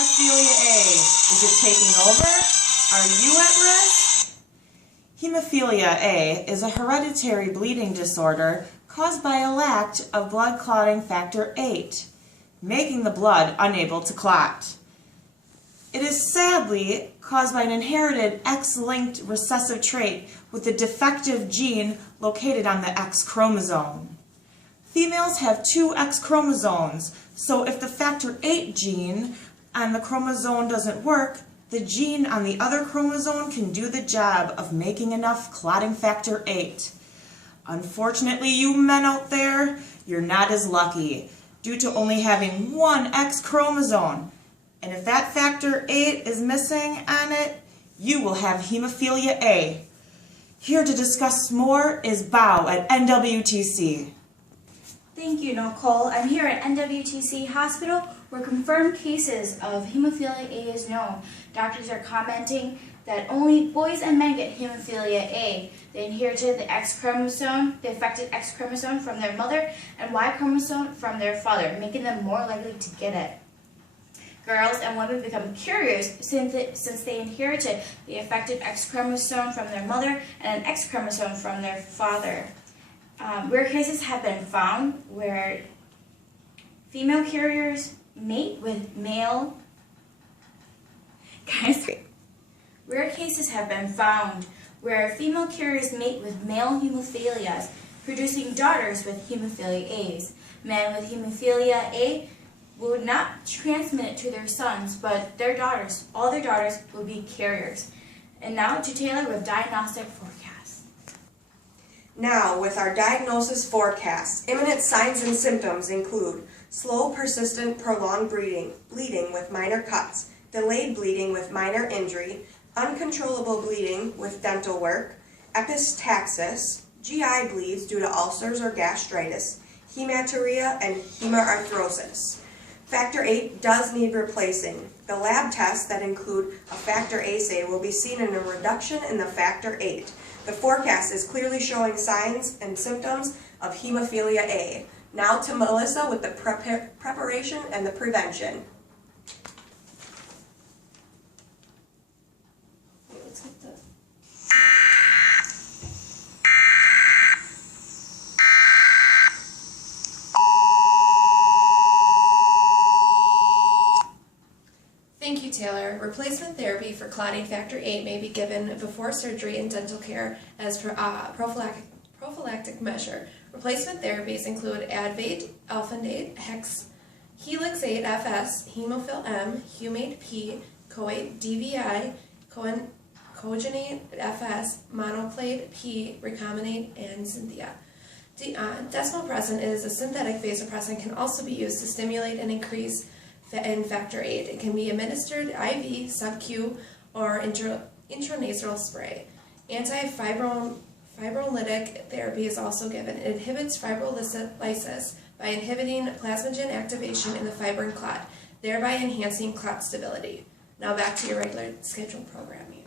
hemophilia A? Is it taking over? Are you at risk? Hemophilia A is a hereditary bleeding disorder caused by a lack of blood clotting factor VIII, making the blood unable to clot. It is sadly caused by an inherited X-linked recessive trait with a defective gene located on the X chromosome. Females have 2 X chromosomes, so if the factor VIII gene on the chromosome doesn't work, the gene on the other chromosome can do the job of making enough clotting factor VIII. Unfortunately, you men out there, you're not as lucky, due to only having 1 X chromosome. And if that factor VIII is missing on it, you will have hemophilia A. Here to discuss more is Bao at Nwtc. Thank you, Nicole. I'm here at Nwtc Hospital where confirmed cases of hemophilia A is known. Doctors are commenting that only boys and men get hemophilia A. They inherited the X chromosome, the affected X chromosome from their mother and Y chromosome from their father, making them more likely to get it. Girls and women become carriers since they inherited the affected X chromosome from their mother and an X chromosome from their father. Rare cases have been found where female carriers mate with male. Rare cases have been found where female carriers mate with male hemophilias, producing daughters with hemophilia A's. Men with hemophilia A will not transmit it to their sons, but their daughters, all their daughters, will be carriers. And now to Taylor with diagnostic forecast. Now, with our diagnosis forecast, imminent signs and symptoms include slow, persistent, prolonged bleeding with minor cuts, delayed bleeding with minor injury, uncontrollable bleeding with dental work, epistaxis, GI bleeds due to ulcers or gastritis, hematuria, and hemarthrosis. Factor VIII does need replacing. The lab tests that include a factor assay will be seen in a reduction in the factor VIII. The forecast is clearly showing signs and symptoms of hemophilia A. Now to Melissa with the preparation and the prevention. Let's get the Thank you, Taylor. Replacement therapy for clotting factor VIII may be given before surgery and dental care as prophylactic measure. Replacement therapies include Advate, Alphandate, Hex, Helix 8-FS, Hemofil M, Humate P, Coate DVI, Cogenate FS, Monoplate P, Recombinate, and Cynthia. Desmopressin is a synthetic vasopressin, can also be used to stimulate and increase in factor VIII. It can be administered IV, sub-Q, or intranasal spray. Anti-fibrolytic therapy is also given. It inhibits fibrolysis by inhibiting plasminogen activation in the fibrin clot, thereby enhancing clot stability. Now back to your regular scheduled programming.